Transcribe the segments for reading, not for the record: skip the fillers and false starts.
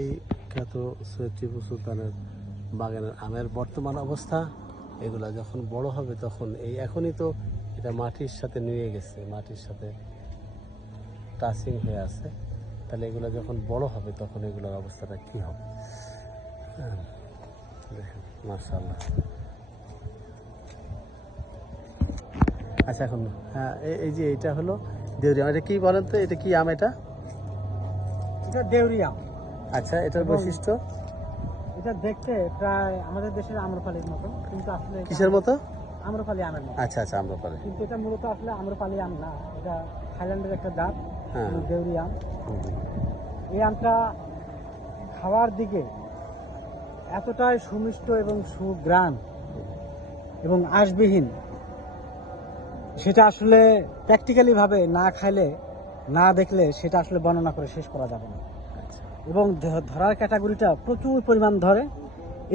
এই খ্যাত সৈয়দ টিপু সুলতানের বাগানের আমের বর্তমান অবস্থা। এগুলা যখন বড় হবে তখন এখনই তো এটা মাটির সাথে নুয়ে গেছে, মাটির সাথে টাচিং হয়ে আছে, তাহলে এগুলো যখন বড় হবে তখন এগুলোর অবস্থাটা কি হবে। দেখেন মাশাআল্লাহ। আচ্ছা এখন হ্যাঁ, এই যে এটা হলো দেউরি আম। এটা কি বলেন তো, এটা কি আম? এটা দেউরি আম। আচ্ছা, এটার বৈশিষ্ট্য? এটা দেখতে প্রায় আমাদের দেশের আম্রপালির মতো, কিন্তু আসলে কিসের মতো? আম্রপালি আমের মতো। আচ্ছা আচ্ছা, আম্রপালি। কিন্তু এটা মূলত আসলে আম্রপালি আম না, এটা থাইল্যান্ডের একটা জাত, হ্যাঁ, দেউরি আম। এই আমটা খাওয়ার দিকে এতটাই সুমিষ্ট এবং সুঘ্রাণ এবং আঁশবিহীন, সেটা আসলে প্র্যাকটিক্যালি ভাবে না খাইলে, না দেখলে সেটা আসলে বর্ণনা করে শেষ করা যাবে না। এবং ধরার ক্যাটাগরিটা প্রচুর পরিমাণ ধরে,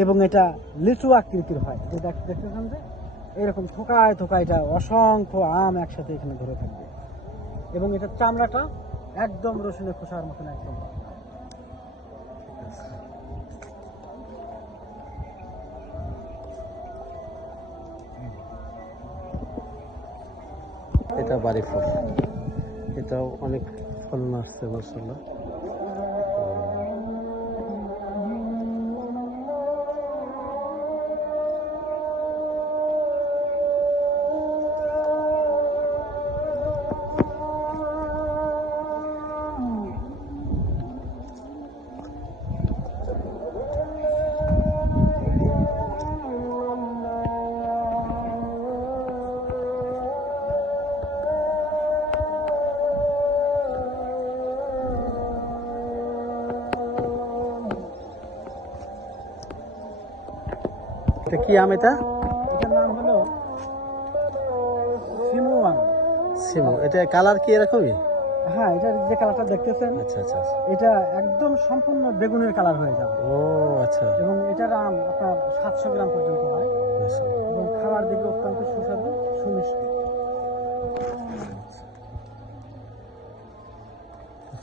এবং এটা লিচু আকৃতির হয়। যে দেখতেছেন যে এরকম থোকায় থোকায় এটা অসংখ্য আম একসাথে এখানে ধরে থাকবে, এবং এটার চামড়াটা একদম রসুনের খোসার মতন একদম। এটা বাড়ি ফল, এটাও অনেক ফলন আসছে মাশাআল্লাহ। এটা কি আম? এটা এটার নাম হলো সিমু আম। সিমু। এটা কালার কি এরকমই? হ্যাঁ, এটার যে কালারটা দেখতেছেন, আচ্ছা আচ্ছা, এটা একদম সম্পূর্ণ বেগুনের কালার হয়ে যাবে। ও আচ্ছা। এবং এটার আম আপনার 700 গ্রাম পর্যন্ত হয়, এবং খাওয়ার দিকে অত্যন্ত সুস্বাদু, সুমিষ্টি।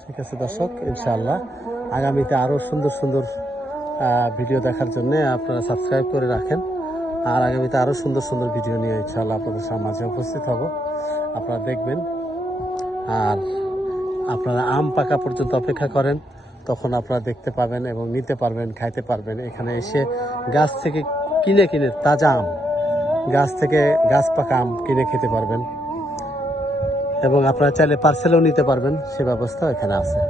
ঠিক আছে দর্শক, ইনশাআল্লাহ আগামীতে আরো সুন্দর সুন্দর ভিডিও দেখার জন্য আপনারা সাবস্ক্রাইব করে রাখেন। আর আগামীতে আরো সুন্দর সুন্দর ভিডিও নিয়ে ইনশাআল্লাহ আপনাদের মাঝে উপস্থিত হব, আপনারা দেখবেন। আর আপনারা আম পাকা পর্যন্ত অপেক্ষা করেন, তখন আপনারা দেখতে পাবেন এবং নিতে পারবেন, খাইতে পারবেন। এখানে এসে গাছ থেকে কিনে কিনে তাজা আম, গাছ থেকে গাছ পাকা আম কিনে খেতে পারবেন, এবং আপনারা চাইলে পার্সেলও নিতে পারবেন, সে ব্যবস্থা এখানে আছে।